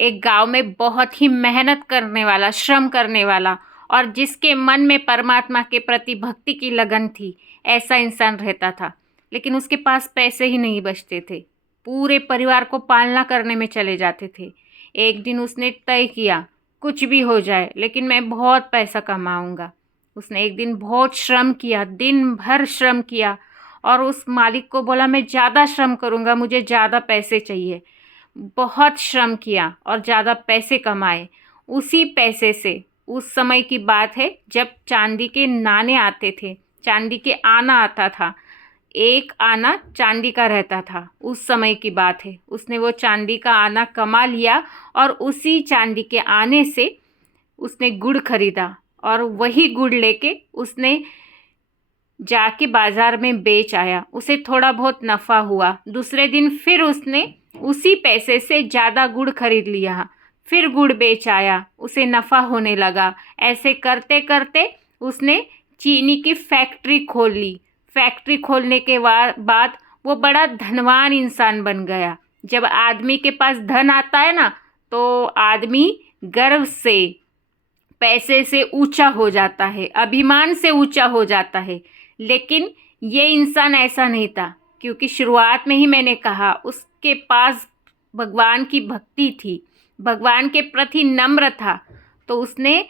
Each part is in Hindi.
एक गांव में बहुत ही मेहनत करने वाला, श्रम करने वाला और जिसके मन में परमात्मा के प्रति भक्ति की लगन थी, ऐसा इंसान रहता था। लेकिन उसके पास पैसे ही नहीं बचते थे, पूरे परिवार को पालना करने में चले जाते थे। एक दिन उसने तय किया, कुछ भी हो जाए लेकिन मैं बहुत पैसा कमाऊंगा। उसने एक दिन बहुत श्रम किया, दिन भर श्रम किया और उस मालिक को बोला, मैं ज़्यादा श्रम करूंगा, मुझे ज़्यादा पैसे चाहिए। बहुत श्रम किया और ज़्यादा पैसे कमाए। उसी पैसे से, उस समय की बात है जब चांदी के नाने आते थे, चांदी के आना आता था, एक आना चांदी का रहता था, उस समय की बात है। उसने वो चांदी का आना कमा लिया और उसी चांदी के आने से उसने गुड़ खरीदा और वही गुड़ लेके उसने जाके बाज़ार में बेच आया। उसे थोड़ा बहुत नफ़ा हुआ। दूसरे दिन फिर उसने उसी पैसे से ज़्यादा गुड़ खरीद लिया, फिर गुड़ बेच आया, उसे नफ़ा होने लगा। ऐसे करते करते उसने चीनी की फैक्ट्री खोल ली। फैक्ट्री खोलने के बाद वो बड़ा धनवान इंसान बन गया। जब आदमी के पास धन आता है ना, तो आदमी गर्व से, पैसे से ऊंचा हो जाता है, अभिमान से ऊंचा हो जाता है। लेकिन ये इंसान ऐसा नहीं था, क्योंकि शुरुआत में ही मैंने कहा उसके पास भगवान की भक्ति थी, भगवान के प्रति नम्र था। तो उसने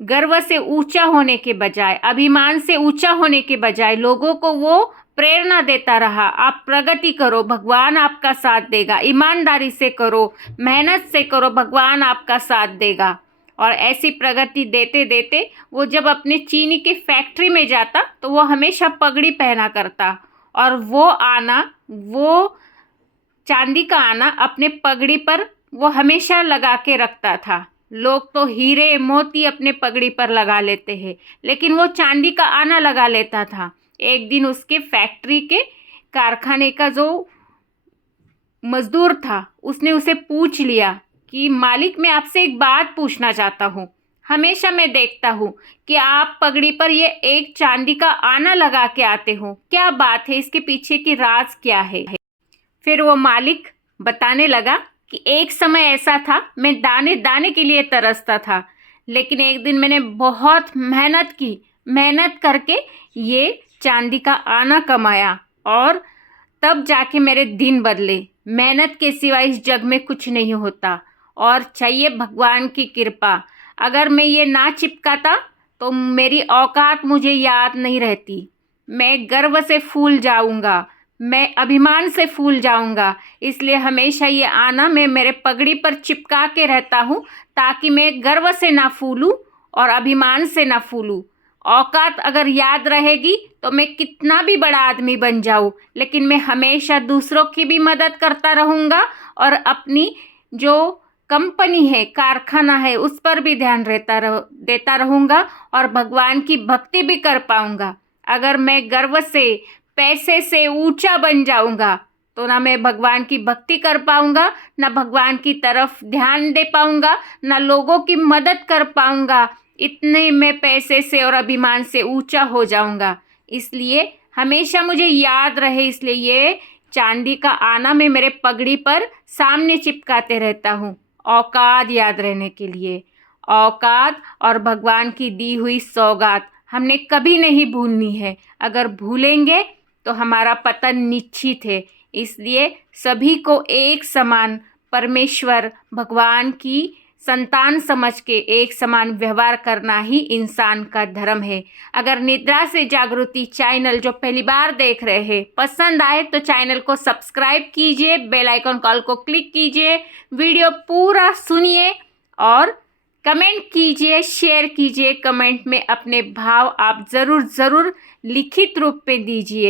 गर्व से ऊंचा होने के बजाय, अभिमान से ऊंचा होने के बजाय लोगों को वो प्रेरणा देता रहा, आप प्रगति करो, भगवान आपका साथ देगा, ईमानदारी से करो, मेहनत से करो, भगवान आपका साथ देगा। और ऐसी प्रगति देते देते वो जब अपने चीनी की फैक्ट्री में जाता तो वो हमेशा पगड़ी पहना करता और वो आना, वो चांदी का आना अपने पगड़ी पर वो हमेशा लगा के रखता था। लोग तो हीरे मोती अपने पगड़ी पर लगा लेते हैं, लेकिन वो चांदी का आना लगा लेता था। एक दिन उसके फैक्ट्री के कारखाने का जो मजदूर था, उसने उसे पूछ लिया कि मालिक, मैं आपसे एक बात पूछना चाहता हूँ। हमेशा मैं देखता हूँ कि आप पगड़ी पर ये एक चांदी का आना लगा के आते हो, क्या बात है, इसके पीछे की राज क्या है? फिर वो मालिक बताने लगा कि एक समय ऐसा था, मैं दाने दाने के लिए तरसता था, लेकिन एक दिन मैंने बहुत मेहनत की, मेहनत करके ये चांदी का आना कमाया और तब जाके मेरे दिन बदले। मेहनत के सिवा इस जग में कुछ नहीं होता और चाहिए भगवान की कृपा। अगर मैं ये ना चिपकाता तो मेरी औकात मुझे याद नहीं रहती, मैं गर्व से फूल जाऊंगा, मैं अभिमान से फूल जाऊंगा। इसलिए हमेशा ये आना मैं मेरे पगड़ी पर चिपका के रहता हूँ, ताकि मैं गर्व से ना फूलूँ और अभिमान से ना फूलूँ। औकात अगर याद रहेगी तो मैं कितना भी बड़ा आदमी बन जाऊँ, लेकिन मैं हमेशा दूसरों की भी मदद करता रहूँगा और अपनी जो कंपनी है, कारखाना है, उस पर भी ध्यान देता रहूँगा और भगवान की भक्ति भी कर पाऊँगा। अगर मैं गर्व से, पैसे से ऊंचा बन जाऊँगा तो ना मैं भगवान की भक्ति कर पाऊँगा, ना भगवान की तरफ ध्यान दे पाऊँगा, ना लोगों की मदद कर पाऊँगा। इतने मैं पैसे से और अभिमान से ऊंचा हो जाऊँगा। इसलिए हमेशा मुझे याद रहे, इसलिए ये चांदी का आना मैं मेरे पगड़ी पर सामने चिपकाते रहता हूँ, औकात याद रहने के लिए। औकात और भगवान की दी हुई सौगात हमने कभी नहीं भूलनी है। अगर भूलेंगे तो हमारा पतन निश्चित है। इसलिए सभी को एक समान परमेश्वर, भगवान की संतान समझ के एक समान व्यवहार करना ही इंसान का धर्म है। अगर निद्रा से जागृति चैनल जो पहली बार देख रहे हैं पसंद आए तो चैनल को सब्सक्राइब कीजिए, बेल आइकन कॉल को क्लिक कीजिए, वीडियो पूरा सुनिए और कमेंट कीजिए, शेयर कीजिए। कमेंट में अपने भाव आप ज़रूर लिखित रूप में दीजिए।